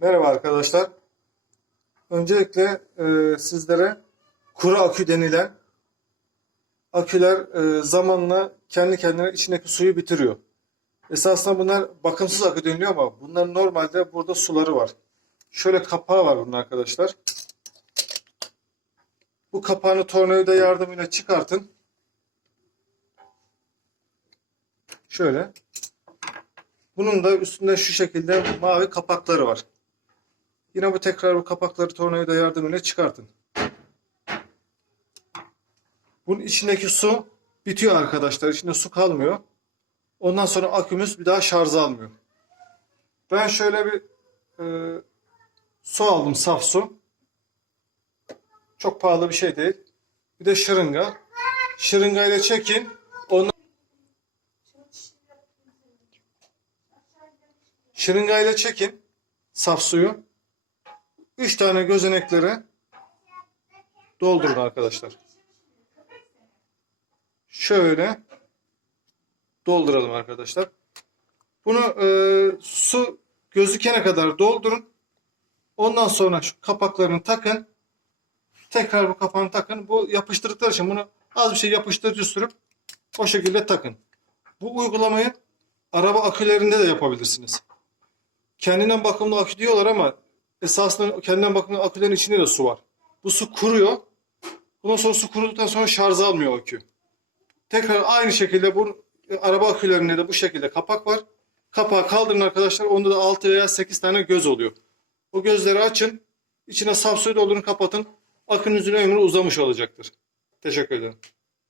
Merhaba arkadaşlar. Öncelikle e, sizlere kuru akü denilen aküler e, zamanla kendi kendine içindeki suyu bitiriyor. Esasında bunlar bakımsız akü deniliyor ama bunların normalde burada suları var. Şöyle kapağı var bunun arkadaşlar. Bu kapağını tornavida yardımıyla çıkartın. Şöyle. Bunun da üstünde şu şekilde mavi kapakları var. Yine bu tekrar bu kapakları tornavida yardımıyla çıkartın. Bunun içindeki su bitiyor arkadaşlar. İçinde su kalmıyor. Ondan sonra akümüz bir daha şarja almıyor. Ben şöyle bir e, su aldım, saf su. Çok pahalı bir şey değil. Bir de şırınga. Şırınga ile çekin. Ondan Şırınga ile çekin saf suyu. 3 tane gözeneklere doldurun arkadaşlar. Şöyle dolduralım arkadaşlar. Bunu e, su gözükene kadar doldurun. Ondan sonra şu kapaklarını takın. Tekrar bu kapağını takın. Bu yapıştırdıkları için bunu az bir şey yapıştırıcı sürüp o şekilde takın. Bu uygulamayı araba akülerinde de yapabilirsiniz. Kendinden bakımlı akü diyorlar ama esasında kendinden bakımlı akülerin içinde de su var. Bu su kuruyor. Bundan sonra su kuruduktan sonra şarj almıyor akü. Tekrar aynı şekilde bu e, araba akülerinde de bu şekilde kapak var. Kapağı kaldırın arkadaşlar. Onda da 6 veya 8 tane göz oluyor. O gözleri açın. İçine saf suyu doldurun kapatın. Akünüzün ömrü uzamış olacaktır. Teşekkür ederim.